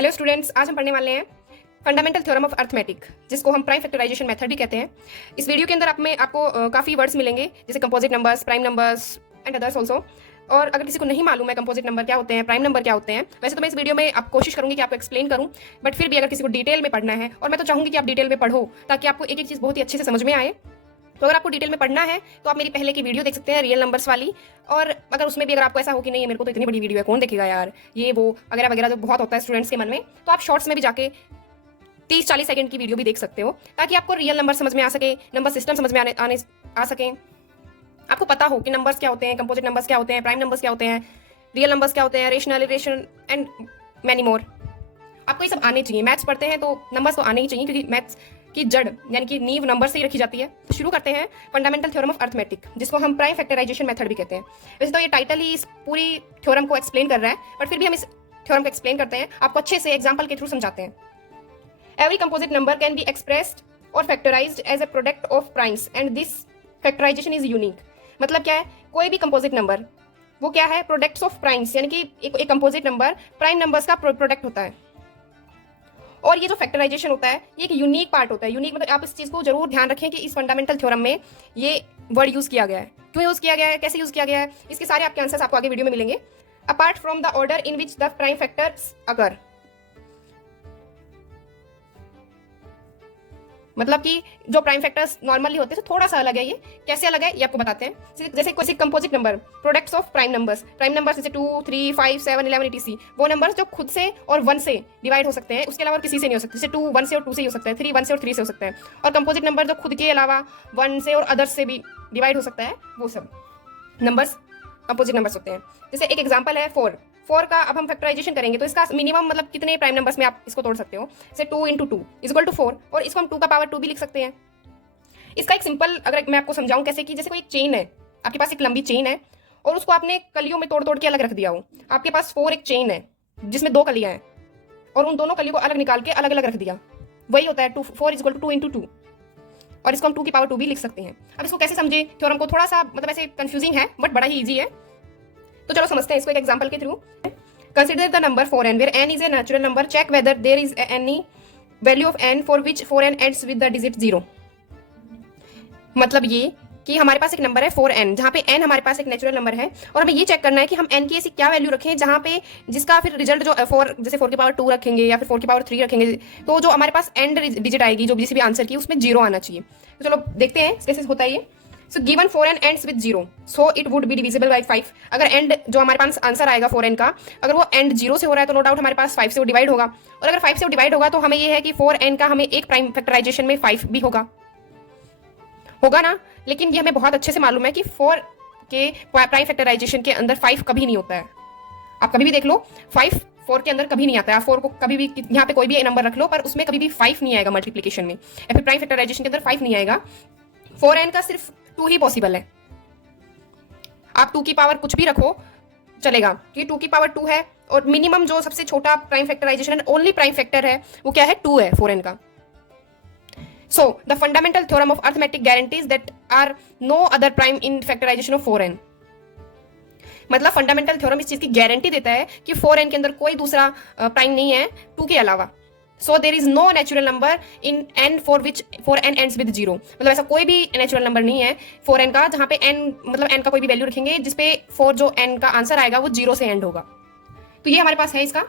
Hello students, आज हम पढ़ने वाले हैं फंडामेंटल थ्योरम ऑफ अर्थमेटिक, जिसको हम प्राइम फैक्टराइजेशन मेथड भी कहते हैं। इस वीडियो के अंदर आपको काफ़ी वर्ड्स मिलेंगे, जैसे composite numbers, prime numbers and others also. और अगर किसी को नहीं मालूम है कंपोजिट नंबर क्या होते हैं, प्राइम नंबर क्या होते हैं, वैसे तो मैं इस वीडियो में आप कोशिश करूंगी कि आपको एक्सप्लेन करूं, बट फिर भी अगर किसी को डिटेल में पढ़ना है, और मैं तो चाहूंगी कि आप डिटेल में पढ़ो ताकि आपको एक एक चीज़ बहुत ही अच्छे से समझ में आए। तो अगर आपको डिटेल में पढ़ना है तो आप मेरी पहले की वीडियो देख सकते हैं, रियल नंबर्स वाली। और अगर उसमें भी अगर आपको ऐसा हो कि नहीं मेरे को तो इतनी बड़ी वीडियो है, कौन देखेगा यार, ये वो वगैरह वगैरह जो बहुत होता है स्टूडेंट्स के मन में, तो आप शॉर्ट्स में भी जाके 30-40 सेकंड की वीडियो भी देख सकते हो, ताकि आपको रियल नंबर समझ में आ सके, नंबर सिस्टम समझ में आ सके, आपको पता हो कि नंबर्स क्या होते हैं, कंपोजिट नंबर्स क्या होते हैं, प्राइम नंबर्स क्या होते हैं, रियल नंबर्स क्या होते हैं, rational, irrational and many more. आपको ये सब आने चाहिए। मैथ्स पढ़ते हैं तो नंबर्स तो आने ही चाहिए, क्योंकि मैथ्स की जड़ यानी कि नींव नंबर से ही रखी जाती है। तो शुरू करते हैं फंडामेंटल थ्योरम ऑफ अर्थमेटिक, जिसको हम प्राइम फैक्टराइजेशन मेथड भी कहते हैं। वैसे तो ये टाइटल ही इस पूरी थ्योरम को एक्सप्लेन कर रहा है, बट फिर भी हम इस थ्योरम को एक्सप्लेन करते हैं, आपको अच्छे से एग्जाम्पल के थ्रू समझाते हैं। Every composite number can be expressed और factorized as a product of primes and this factorization is unique. मतलब क्या है, कोई भी कंपोजिट नंबर वो क्या है, प्रोडक्ट्स ऑफ प्राइम्स, यानी कि एक कंपोजिट नंबर प्राइम नंबर्स का प्रोडक्ट होता है। और ये जो फैक्टराइजेशन होता है ये एक यूनिक पार्ट होता है। यूनिक मतलब आप इस चीज़ को जरूर ध्यान रखें कि इस फंडामेंटल थ्योरम में ये वर्ड यूज किया गया है, क्यों यूज किया गया है, कैसे यूज किया गया है, इसके सारे आपके आंसर्स आपको आगे वीडियो में मिलेंगे। Apart from the order in which the prime factors occur, मतलब कि जो प्राइम फैक्टर्स नॉर्मली होते हैं थोड़ा सा अलग है। ये कैसे अलग है ये आपको बताते हैं। जैसे कोई composite number, products of prime numbers जैसे 2, 3, 5, 7, 11 etc, वो नंबर्स जो खुद से और 1 से डिवाइड हो सकते हैं, उसके अलावा किसी से नहीं हो सकते। जैसे 2 1 से और 2 से ही हो सकता है, 3 1 से और 3 से हो सकता है। और कंपोजिट नंबर जो खुद के अलावा 1 से और अदर्स से भी डिवाइड हो सकता है, वो सब नंबर्स कंपोजिट नंबर्स होते हैं। जैसे एक एग्जाम्पल है 4 का अब हम फैक्टराइजेशन करेंगे तो इसका मिनिमम मतलब कितने प्राइम नंबर्स में आप इसको तोड़ सकते हो। जैसे 2 × 2 = 4, और इसको हम 2 का पावर 2 भी लिख सकते हैं। इसका एक सिंपल अगर मैं आपको समझाऊं कैसे, कि जैसे कोई एक चेन है, आपके पास एक लंबी चेन है और उसको आपने कलियों में तोड़ तोड़ के अलग रख दिया हो। आपके पास 4 एक चेन है जिसमें 2 कलियां हैं, और उन दोनों कलियों को अलग निकाल के अलग अलग रख दिया, वही होता है 4 = 2 × 2, और इसको हम 2 की पावर 2 भी लिख सकते हैं। अब इसको कैसे समझे, थ्योरम को थोड़ा सा मतलब ऐसे कंफ्यूजिंग है बट बड़ा ही ईजी है, तो चलो समझते हैं इसको एक एग्जाम्पल के through. Consider the number 4n where n is a natural number. Check whether there is any value of n for which 4n ends with the digit 0. मतलब ये कि हमारे पास एक नंबर है 4n, जहाँ पे n हमारे पास एक नेचुरल नंबर है, और हमें ये चेक करना है कि हम n की ऐसी क्या वैल्यू रखें जहाँ पे जिसका फिर रिजल्ट जो 4, जैसे 4 की पावर 2 रखेंगे या फिर 4 की पावर 3 रखेंगे, तो जो हमारे पास एंड डिजिट आएगी जो किसी भी आंसर की, उसमें 0 आना चाहिए। तो चलो देखते हैं कैसे होता है ये। So given 4n ends with 0, so it would be divisible by 5। अगर एंड जो हमारे पास आंसर आएगा 4n का, अगर वो एंड 0 से हो रहा है तो नो डाउट हमारे पास 5 से वो डिवाइड होगा, और अगर 5 से वो डिवाइड होगा तो हमें ये है कि 4n का हमें एक प्राइम फैक्टराइजेशन में 5 भी होगा ना। लेकिन ये हमें बहुत अच्छे से मालूम है कि 4 के प्राइम फैक्टराइजेशन के अंदर 5 कभी नहीं होता है। आप कभी भी देख लो, 5 4 के अंदर कभी नहीं आता है। आप 4 को कभी भी यहाँ पे कोई भी नंबर रख लो, पर उसमें कभी भी 5 नहीं आएगा मल्टीप्लीकेशन में, या फिर प्राइम फैक्टराइजेशन के अंदर 5 नहीं आएगा। 4n का सिर्फ 2 ही पॉसिबल है। आप 2 की पावर कुछ भी रखो चलेगा, क्योंकि 2 की पावर 2 है, और मिनिमम जो सबसे छोटा prime factorisation only prime factor है वो क्या है, 2 है 4n का। So the fundamental theorem of arithmetic guarantees that are no other prime in factorisation of 4n। मतलब फंडामेंटल थ्योरम इस चीज की गारंटी देता है कि 4n के अंदर कोई दूसरा प्राइम नहीं है 2 के अलावा। So there is no natural number in n for which 4n ends with 0। मतलब ऐसा कोई भी नेचुरल नंबर नहीं है 4n का जहाँ पे n मतलब n का कोई भी वैल्यू रखेंगे जिसपे 4 जो n का आंसर आएगा वो 0 से एंड होगा। तो ये हमारे पास है इसका